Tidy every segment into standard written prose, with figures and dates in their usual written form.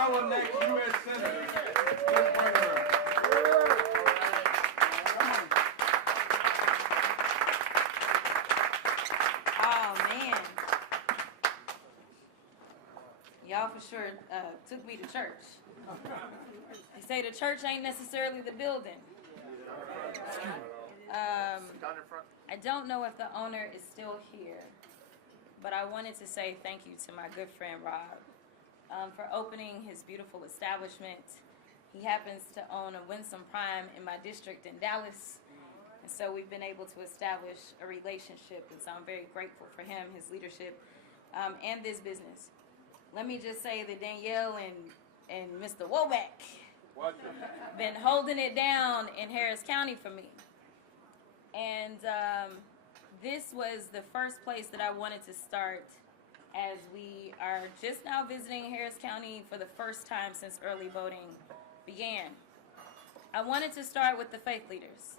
our next U.S. Senator. Let's bring her up. Oh, man. Y'all for sure took me to church. They say the church ain't necessarily the building. I don't know if the owner is still here, but I wanted to say thank you to my good friend Rob for opening his beautiful establishment. He happens to own a Winsome Prime in my district in Dallas, and so we've been able to establish a relationship, and so I'm very grateful for him, his leadership, and this business. Let me just say that Danielle and Mr. Woback been holding it down in Harris County for me. And this was the first place that I wanted to start, as we are just now visiting Harris County for the first time since early voting began. I wanted to start with the faith leaders,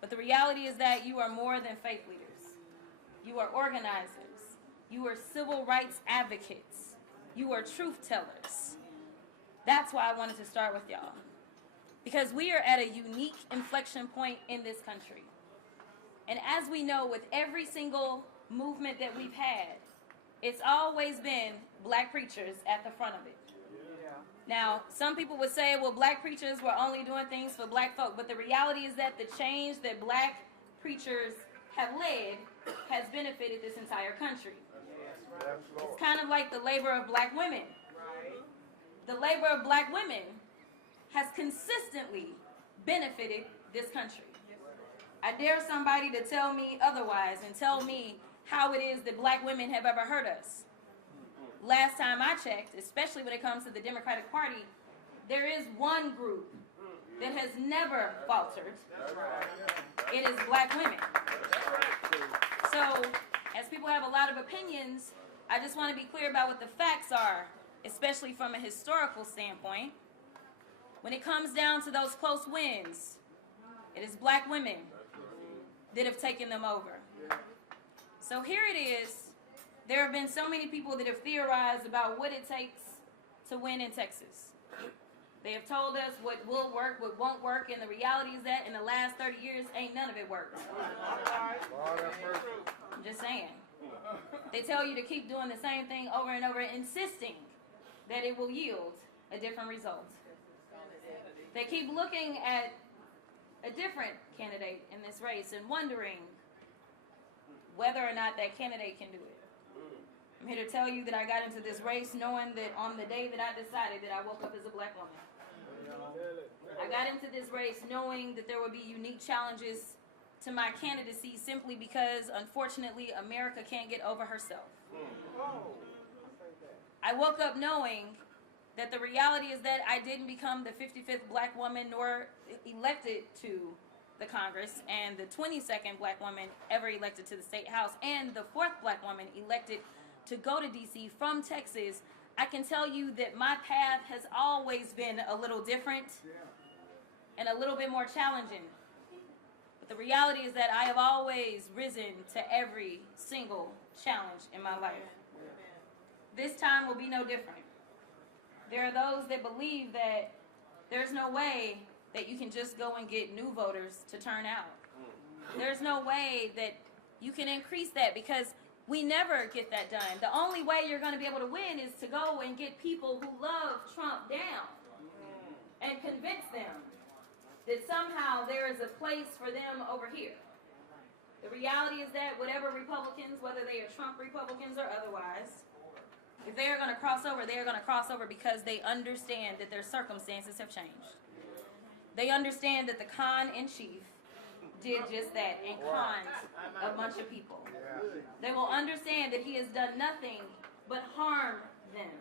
but the reality is that you are more than faith leaders. You are organizers. You are civil rights advocates. You are truth tellers. That's why I wanted to start with y'all, because we are at a unique inflection point in this country. And as we know, with every single movement that we've had, it's always been black preachers at the front of it. Now, some people would say, well, black preachers were only doing things for black folk, but the reality is that the change that black preachers have led has benefited this entire country. It's kind of like the labor of black women. The labor of black women has consistently benefited this country. I dare somebody to tell me otherwise and tell me how it is that black women have ever hurt us. Last time I checked, especially when it comes to the Democratic Party, there is one group that has never faltered. It is black women. So, as people have a lot of opinions, I just want to be clear about what the facts are, especially from a historical standpoint. When it comes down to those close wins, it is black women that have taken them over. So here it is. There have been so many people that have theorized about what it takes to win in Texas. They have told us what will work, what won't work, and the reality is that in the last 30 years, ain't none of it worked. I'm just saying. They tell you to keep doing the same thing over and over, insisting that it will yield a different result. They keep looking at a different candidate in this race and wondering whether or not that candidate can do it. I'm here to tell you that I got into this race knowing that on the day that I decided that I woke up as a black woman. I got into this race knowing that there would be unique challenges to my candidacy simply because, unfortunately, America can't get over herself. I woke up knowing that the reality is that I didn't become the 55th black woman nor elected to the Congress, and the 22nd black woman ever elected to the State House, and the 4th black woman elected to go to D.C. from Texas. I can tell you that my path has always been a little different and a little bit more challenging. But the reality is that I have always risen to every single challenge in my life. This time will be no different. There are those that believe that there's no way that you can just go and get new voters to turn out. There's no way that you can increase that because we never get that done. The only way you're going to be able to win is to go and get people who love Trump down and convince them that somehow there is a place for them over here. The reality is that whatever Republicans, whether they are Trump Republicans or otherwise, if they are going to cross over, they are going to cross over because they understand that their circumstances have changed. They understand that the con-in-chief did just that and conned a bunch of people. They will understand that he has done nothing but harm them.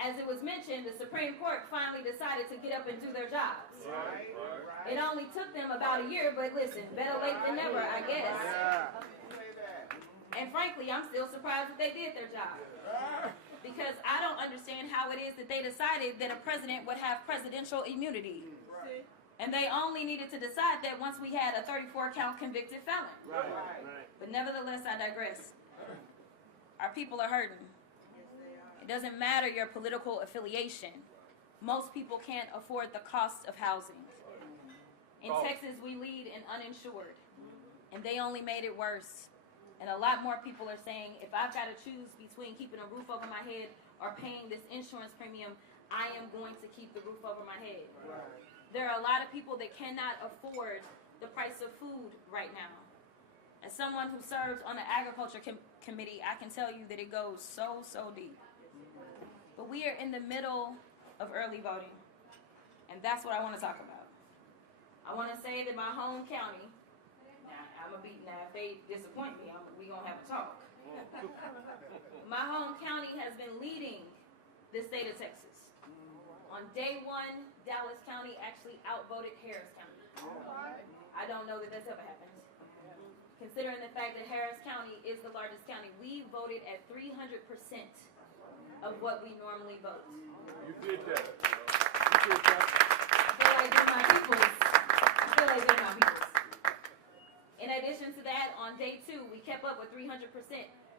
As it was mentioned, the Supreme Court finally decided to get up and do their jobs. It only took them about a year, but listen, better late than never, I guess. And frankly, I'm still surprised that they did their job. Because I don't understand how it is that they decided that a president would have presidential immunity. And they only needed to decide that once we had a 34-count convicted felon. But nevertheless, I digress. Our people are hurting. It doesn't matter your political affiliation. Most people can't afford the cost of housing. In Texas, we lead in uninsured, and they only made it worse. And a lot more people are saying, if I've got to choose between keeping a roof over my head or paying this insurance premium, I am going to keep the roof over my head. There are a lot of people that cannot afford the price of food right now. As someone who served on the agriculture committee, I can tell you that it goes so deep. But we are in the middle of early voting, and that's what I want to talk about. I want to say that my home county, now if they disappoint me, we're going to have a talk. My home county has been leading the state of Texas. On day one, Dallas County actually outvoted Harris County. I don't know that that's ever happened. Considering the fact that Harris County is the largest county, we voted at 300% of what we normally vote. You did that. I feel like they're my peoples. In addition to that, on day 2, we kept up with 300%.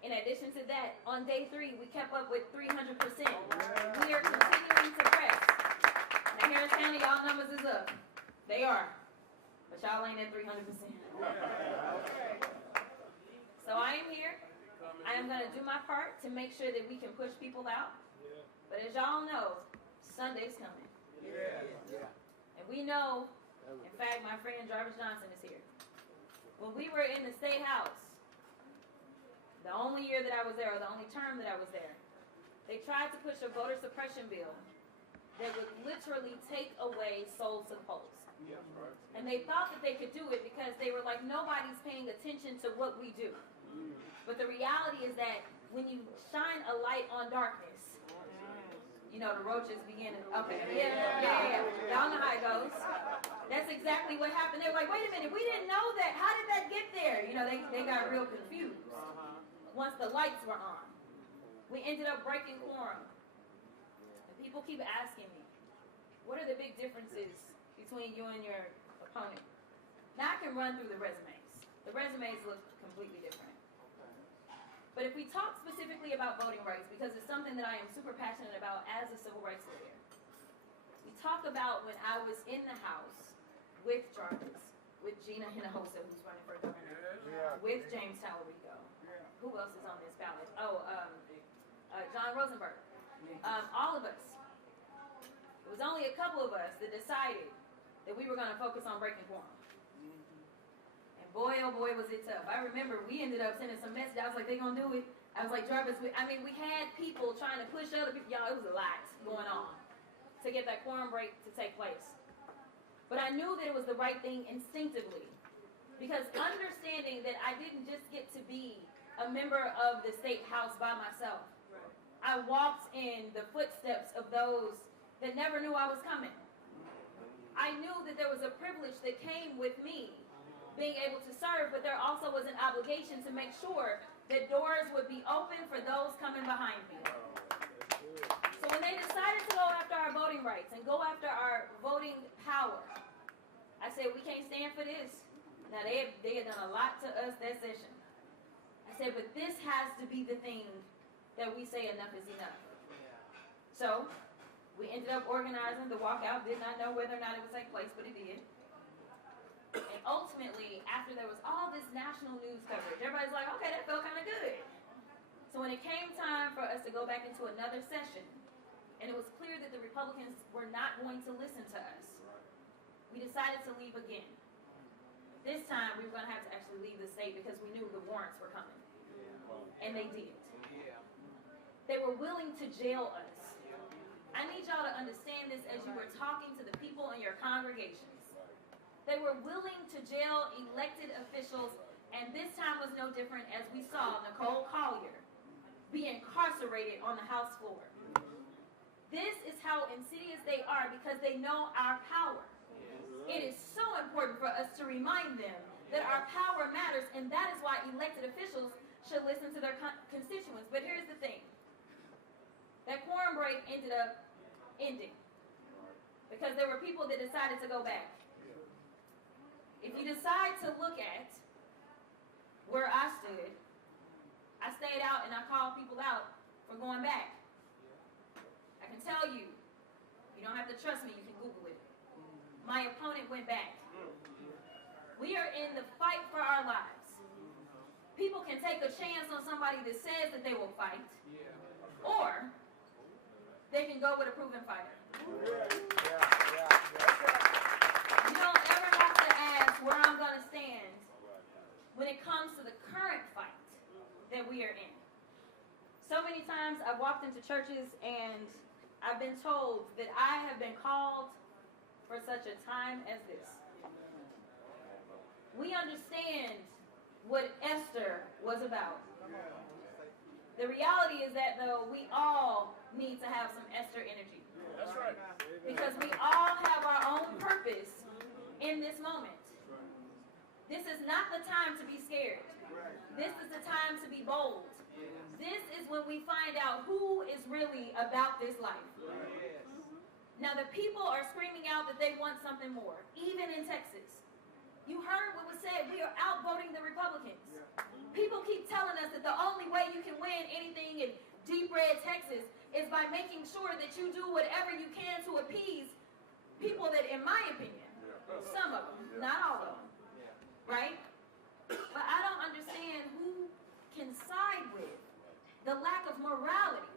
In addition to that, on day 3, we kept up with 300%. We are continuing to press. Now, Harris County, y'all numbers is up. They are. But y'all ain't at 300%. So I am here. I am going to do my part to make sure that we can push people out. But as y'all know, Sunday's coming. And we know, in fact, my friend Jarvis Johnson is here. When we were in the State House, the only year that I was there, or the only term that I was there, they tried to push a voter suppression bill that would literally take away souls to the polls. And they thought that they could do it because they were like, nobody's paying attention to what we do. But the reality is that when you shine a light on darkness, you know, the roaches begin to, okay, yeah. Y'all know how it goes. That's exactly what happened. They were like, wait a minute, we didn't know that. How did that get there? You know, they got real confused once the lights were on. We ended up breaking quorum. And people keep asking me, what are the big differences between you and your opponent? Now I can run through the resumes. The resumes look completely different. But if we talk specifically about voting rights, because it's something that I am super passionate about as a civil rights lawyer, we talk about when I was in the House with Jarvis, with Gina Hinojosa, who's running for governor, with James Talarico. Who else is on this ballot? John Rosenberg. All of us. It was only a couple of us that decided that we were going to focus on breaking quorum. Boy, oh boy, was it tough. I remember we ended up sending some messages. I was like, they gonna do it. I was like, Jarvis, we had people trying to push other people. Y'all, it was a lot going on to get that quorum break to take place. But I knew that it was the right thing instinctively. Because understanding that I didn't just get to be a member of the state house by myself. I walked in the footsteps of those that never knew I was coming. I knew that there was a privilege that came with me being able to serve, but there also was an obligation to make sure that doors would be open for those coming behind me. So when they decided to go after our voting rights and go after our voting power, I said, we can't stand for this. Now, they had done a lot to us that session. I said, but this has to be the thing that we say enough is enough. So we ended up organizing the walkout. Did not know whether or not it would take place, but it did. And ultimately, after there was all this national news coverage, everybody's like, okay, that felt kind of good. So when it came time for us to go back into another session, and it was clear that the Republicans were not going to listen to us, we decided to leave again. This time, we were going to have to actually leave the state because we knew the warrants were coming. And they did. They were willing to jail us. I need y'all to understand this as you were talking to the people in your congregations. They were willing to jail elected officials, and this time was no different as we saw Nicole Collier be incarcerated on the House floor. This is how insidious they are because they know our power. It is so important for us to remind them that our power matters, and that is why elected officials should listen to their constituents. But here's the thing. That quorum break ended up ending because there were people that decided to go back. If you decide to look at where I stood, I stayed out and I called people out for going back. to trust me, you can Google it. My opponent went back. We are in the fight for our lives. People can take a chance on somebody that says that they will fight, or they can go with a proven fighter. You don't ever have to ask where I'm going to stand when it comes to the current fight that we are in. So many times I've walked into churches and I've been told that I have been called for such a time as this. We understand what Esther was about. The reality is that, though, we all need to have some Esther energy. That's right. Because we all have our own purpose in this moment. This is not the time to be scared. This is the time to be bold. This is when we find out who is really about this life. Now, the people are screaming out that they want something more, even in Texas. You heard what was said. We are outvoting the Republicans. People keep telling us that the only way you can win anything in deep red Texas is by making sure that you do whatever you can to appease people that, in my opinion, some of them, not all of them, right? But I don't understand who can side with the lack of morality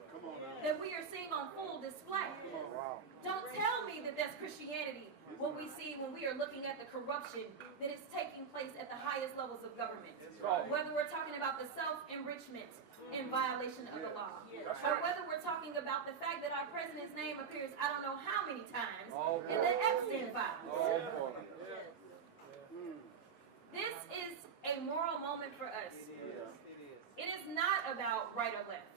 that we are seeing on full display. Don't tell me that that's Christianity, what we see when we are looking at the corruption that is taking place at the highest levels of government. Whether we're talking about the self-enrichment in violation of the law, or whether we're talking about the fact that our president's name appears I don't know how many times in the Epstein files. This is a moral moment for us. It is not about right or left.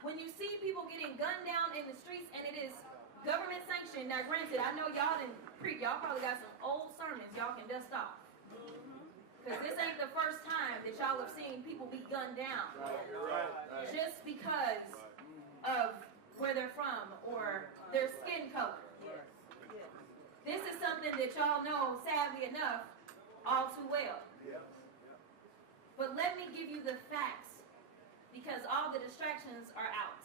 When you see people getting gunned down in the streets and it is government sanctioned, now granted, I know y'all probably got some old sermons y'all can dust off. Because this ain't the first time that y'all have seen people be gunned down just because of where they're from or their skin color. This is something that y'all know, sadly enough, all too well. But let me give you the facts, because all the distractions are out.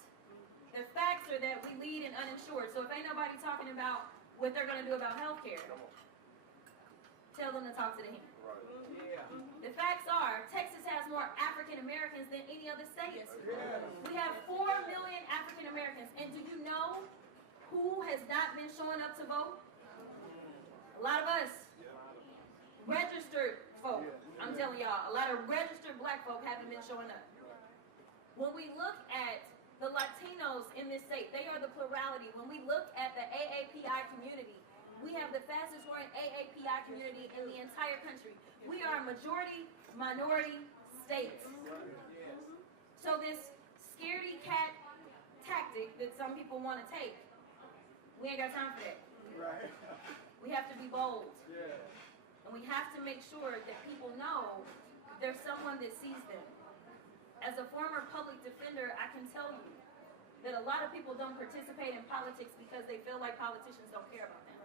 The facts are that we lead in uninsured. So if ain't nobody talking about what they're going to do about health care, tell them to talk to the hand. The facts are, Texas has more African Americans than any other state. We have 4 million African Americans. And do you know who has not been showing up to vote? A lot of us. Registered folk. I'm telling y'all, a lot of registered black folk haven't been showing up. When we look at the Latinos in this state, they are the plurality. When we look at the AAPI community, we have the fastest growing AAPI community in the entire country. We are a majority minority state. So this scaredy cat tactic that some people want to take, we ain't got time for that. We have to be bold. And we have to make sure that people know there's someone that sees them. As a former public defender, I can tell you that a lot of people don't participate in politics because they feel like politicians don't care about them.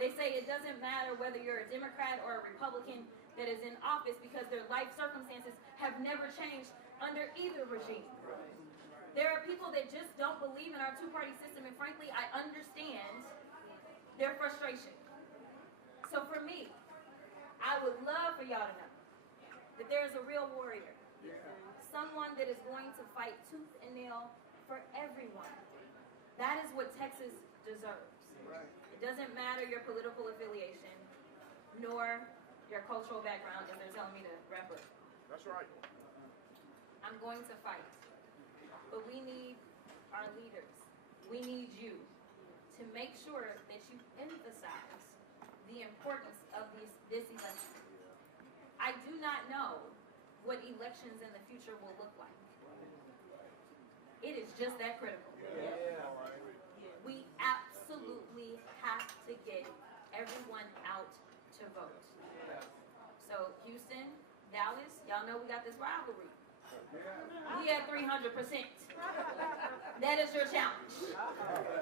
They say it doesn't matter whether you're a Democrat or a Republican that is in office because their life circumstances have never changed under either regime. There are people that just don't believe in our two-party system, and frankly, I understand their frustration. So for me, I would love for y'all to know that there's a real warrior. Someone that is going to fight tooth and nail for everyone. That is what Texas deserves. It doesn't matter your political affiliation, nor your cultural background, as they're telling me to wrap up. That's right. I'm going to fight. But we need our leaders. We need you to make sure that you emphasize the importance of this election. I do not know what elections in the future will look like. It is just that critical. We absolutely have to get everyone out to vote. So Houston, Dallas, y'all know we got this rivalry. We at 300%. That is your challenge.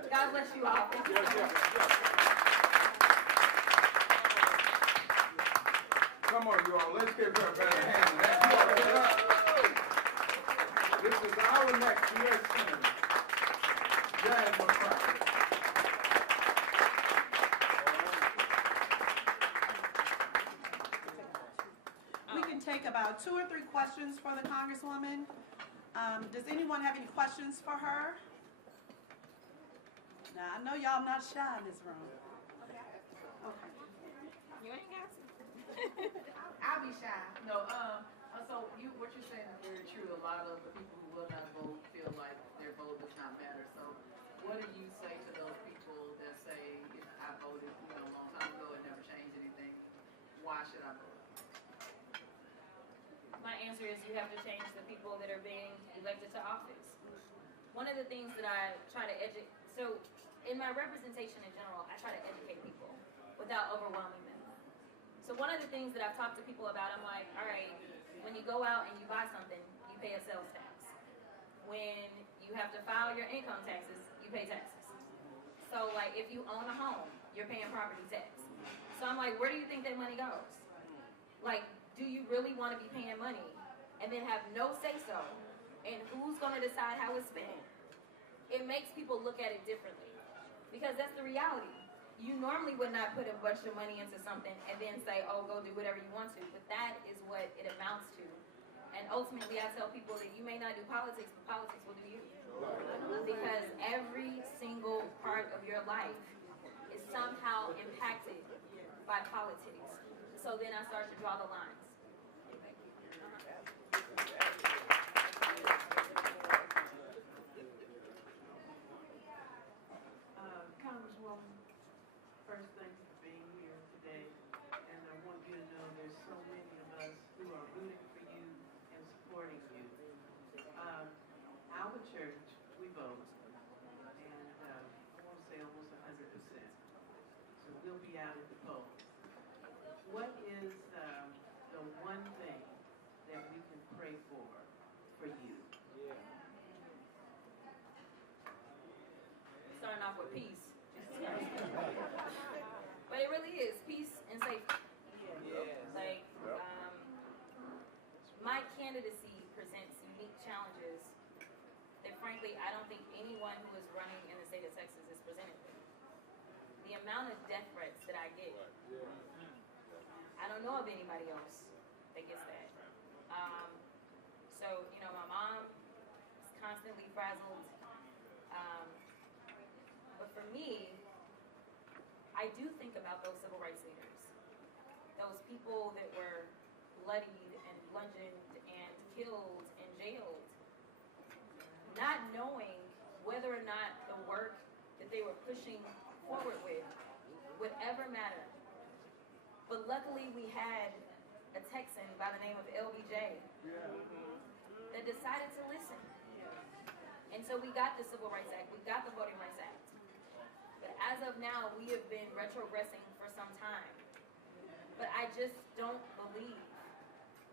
God bless you all. Thank you so much. Come on, you all. Let's give her a better hand. Let's give her up. This is our next U.S. Senator, Jasmine Crockett. 2 or 3 questions for the Congresswoman. Does anyone have any questions for her? Now, I know y'all not shy in this room. Okay. You ain't got to. I'll be shy. No, so what you're saying is very true. A lot of the people who will not vote feel like their vote does not matter. So what do you say to those people that say, I voted, a long time ago and never changed anything? Why should I vote? My answer is you have to change the people that are being elected to office. One of the things that I try to educate, so in my representation in general, I try to educate people without overwhelming them. So one of the things that I've talked to people about, I'm like, all right, when you go out and you buy something, you pay a sales tax. When you have to file your income taxes, you pay taxes. So like if you own a home, you're paying property tax. So I'm like, where do you think that money goes? Like, do you really want to be paying money and then have no say-so in who's going to decide how it's spent? It makes people look at it differently because that's the reality. You normally would not put a bunch of money into something and then say, oh, go do whatever you want to. But that is what it amounts to. And ultimately, I tell people that you may not do politics, but politics will do you. Because every single part of your life is somehow impacted by politics. So then I start to draw the lines. Congresswoman, first, thank you for being here today. And I want you to know there's so many of us who are rooting for you and supporting you. Our church, we vote, and I want to say almost 100%. So we'll be out at the polls. What is the one thing that we can pray for you? Starting off with peace. But it really is peace and safety. Like, my candidacy presents unique challenges that frankly I don't think anyone who is running in the state of Texas is presented with. The amount of death threats that I get, I don't know of anybody else that gets that. So, my mom is constantly frazzled. But for me, I do think about those civil rights leaders, those people that were bloodied and bludgeoned and killed and jailed, not knowing whether or not the work that they were pushing forward with would ever matter. But luckily we had a Texan by the name of LBJ that decided to listen. And so we got the Civil Rights Act, we got the Voting Rights Act. But as of now, we have been retrogressing for some time. But I just don't believe,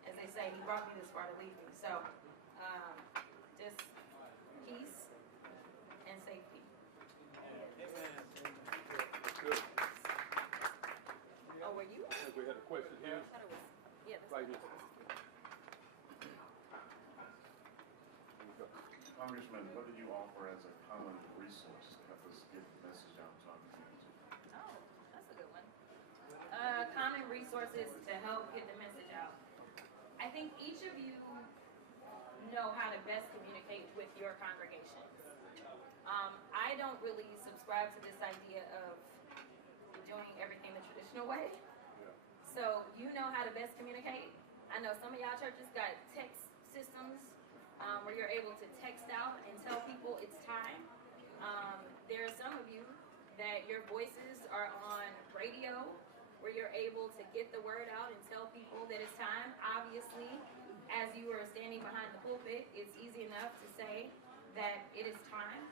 as they say, he brought me this far to leave me. So, just peace and safety. Good. Oh, were you? I think we had a question here. I thought it was, yeah, that's Right here. Congressman, what did you offer as a common resource to help us get the message out to our community? Oh, that's a good one. Common resources to help get the message out. I think each of you know how to best communicate with your congregation. I don't really subscribe to this idea of doing everything the traditional way. So you know how to best communicate. I know some of y'all churches got text systems where you're able to text out and tell people it's time. There are some of you that your voices are on radio where you're able to get the word out and tell people that it's time. Obviously, as you are standing behind the pulpit, it's easy enough to say that it is time.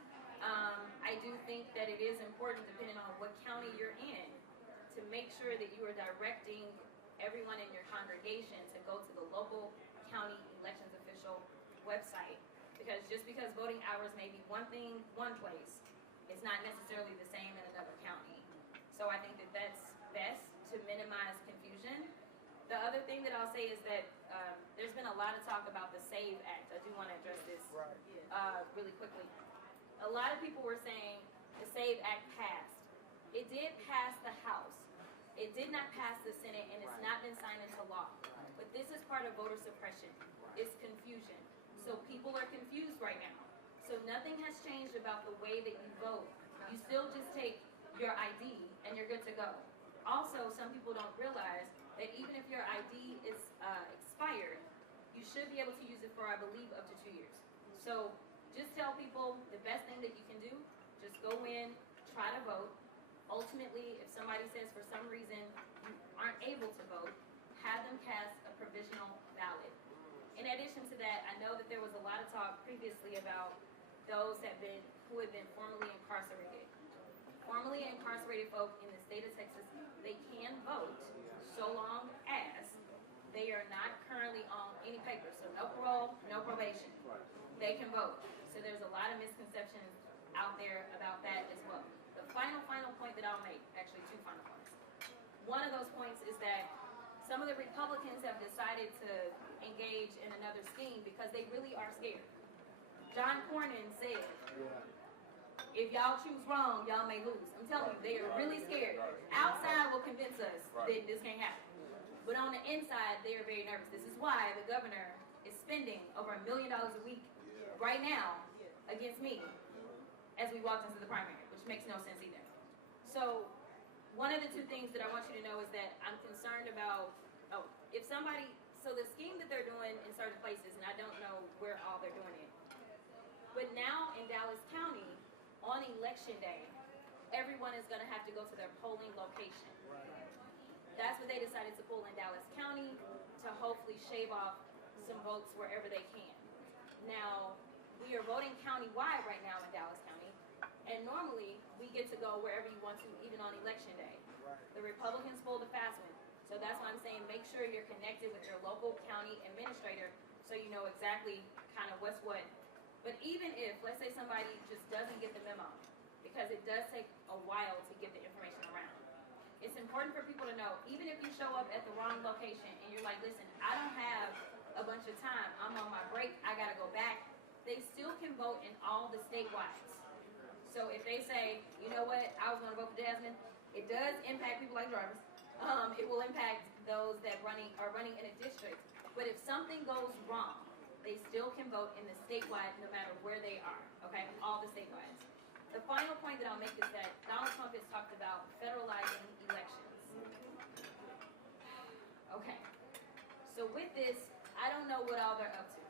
I do think that it is important, depending on what county you're in, to make sure that you are directing everyone in your congregation to go to the local county elections official website. Because just because voting hours may be one thing one place, it's not necessarily the same in another county. So I think that that's best to minimize confusion. The other thing that I'll say is that there's been a lot of talk about the SAVE Act. I do want to address this really quickly. A lot of people were saying the SAVE Act passed. It did pass the House. It did not pass the Senate, and it's not been signed into law. But this is part of voter suppression. It's confusion. So people are confused right now. So nothing has changed about the way that you vote. You still just take your ID and you're good to go. Also, some people don't realize that even if your ID is expired, you should be able to use it for, I believe, up to 2 years. So just tell people the best thing that you can do, just go in, try to vote. Ultimately, if somebody says for some reason you aren't able to vote, have them cast a provisional ballot. In addition to that, I know that there was a lot of talk previously about those who have been formerly incarcerated. Formerly incarcerated folk in the state of Texas, they can vote so long as they are not currently on any papers. So no parole, no probation. They can vote. So there's a lot of misconceptions out there about that as well. The final point that I'll make, actually 2 final points. One of those points is that some of the Republicans have decided to engage in another scheme because they really are scared. John Cornyn said, if y'all choose wrong, y'all may lose. I'm telling you, they are really scared. Outside will convince us that this can't happen. But on the inside, they are very nervous. This is why the governor is spending over $1 million a week right now against me as we walked into the primary, which makes no sense either. So one of the 2 things that I want you to know is that I'm concerned about, so the scheme that they're doing in certain places, and I don't know where all they're doing it, but now in Dallas County, on election day, everyone is going to have to go to their polling location. That's what they decided to pull in Dallas County to hopefully shave off some votes wherever they can. Now, we are voting countywide right now in Dallas County, and normally we get to go wherever you want to, even on election day. The Republicans pulled a fast one. So that's why I'm saying make sure you're connected with your local county administrator so you know exactly kind of what's what. But even if, let's say somebody just doesn't get the memo, because it does take a while to get the information around. It's important for people to know, even if you show up at the wrong location and you're like, listen, I don't have a bunch of time, I'm on my break, I gotta go back, they still can vote in all the statewides. So if they say, you know what, I was gonna vote for Jasmine, it does impact people like drivers. It will impact those that are running in a district. But if something goes wrong, they still can vote in the statewide no matter where they are, okay? All the statewides. The final point that I'll make is that Donald Trump has talked about federalizing elections. Okay. So with this, I don't know what all they're up to.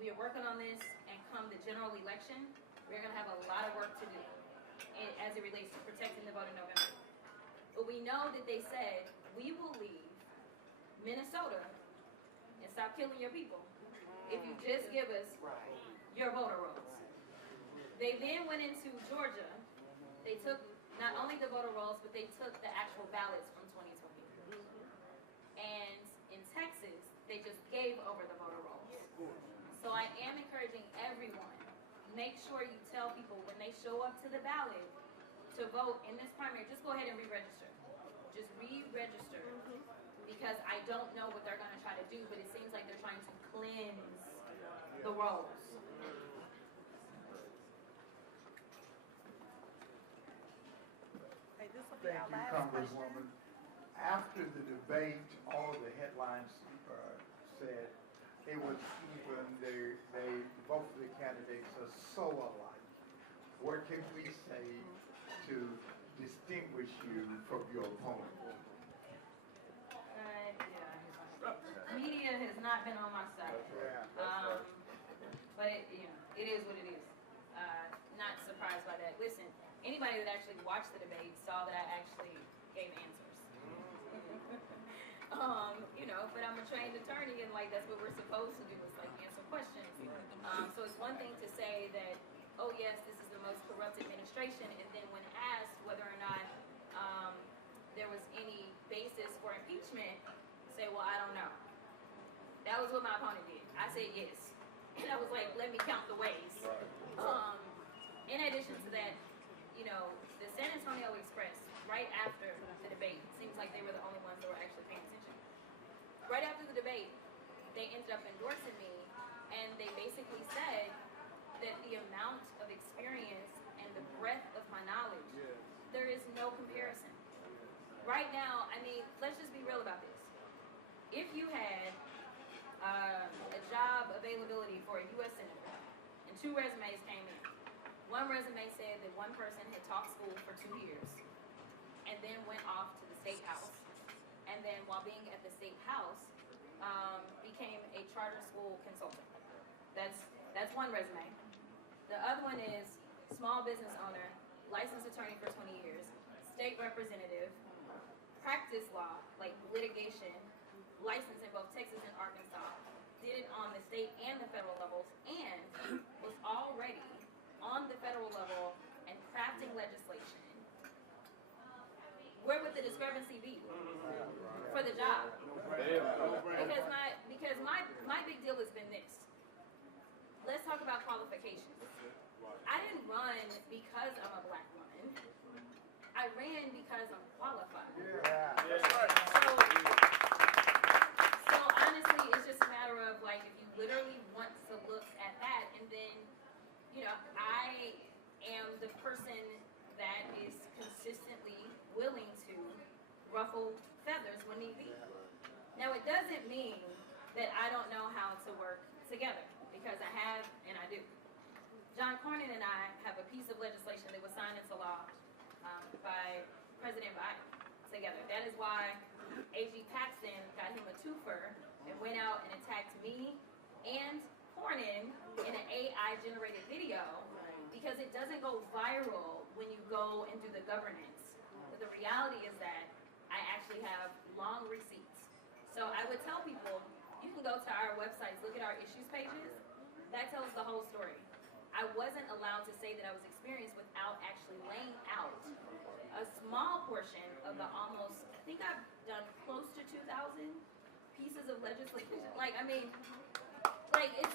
We are working on this, and come the general election, we're going to have a lot of work to do as it relates to protecting the vote in November. But we know that they said, we will leave Minnesota and stop killing your people if you just give us your voter rolls. They then went into Georgia. They took not only the voter rolls, but they took the actual ballots from 2020. And in Texas, they just gave over the voter rolls. So I am encouraging everyone, make sure you tell people when they show up to the ballot to vote in this primary, just go ahead and re-register. Just re-register. Because I don't know what they're going to try to do, but it seems like they're trying to cleanse the rolls. Okay, this will be Thank our you, last question. Congresswoman. After the debate, all of the headlines said it was even, both of the candidates are so alike. What can we say to distinguish you from your opponent? Media has not been on my side. But it is what it is. Not surprised by that. Listen, anybody that actually watched the debate saw that I actually gave answers. But I'm a trained attorney, and that's what we're supposed to do, is answer questions. So it's one thing to say that, oh yes, this is the most corrupt administration, and then when asked whether or not there was any basis for impeachment, say, well, I don't know. That was what my opponent did. I said yes. And I was like, let me count the ways. In addition to that, the San Antonio Express, right after the debate, seems like they were the only ones that were actually paying attention. Right after the debate, they ended up endorsing me, and they basically said that the amount of experience and the breadth of my knowledge, there is no comparison. Right now, let's just be real about this. if you had a job availability for a U.S. senator, and 2 resumes came in. One resume said that one person had taught school for 2 years, and then went off to the state house, and then while being at the state house, became a charter school consultant. That's one resume. The other one is small business owner, licensed attorney for 20 years, state representative, practice law, like litigation, licensed in both Texas and Arkansas, did it on the state and the federal levels, and was already on the federal level and crafting legislation. Where would the discrepancy be for the job? Because my big deal has been this. Let's talk about qualifications. I didn't run because I'm a black woman. I ran because I'm qualified. That's right. So honestly, it's just a matter of like, if you literally want to look at that, and then, you know, I am the person that is consistently willing to ruffle feathers when need be. Now, it doesn't mean that I don't know how to work together, because I have and I do. John Cornyn and I have a piece of legislation that was signed into law by President Biden together. That is why A.G. Paxton got him a twofer and went out and attacked me and Cornyn in an AI-generated video, because it doesn't go viral when you go and do the governance. But the reality is that I actually have long receipts. So I would tell people, you can go to our websites, look at our issues pages. That tells the whole story. I wasn't allowed to say that I was experienced without actually laying out a small portion of the almost, I think I've done close to 2,000 pieces of legislation. Like, I mean, like, it's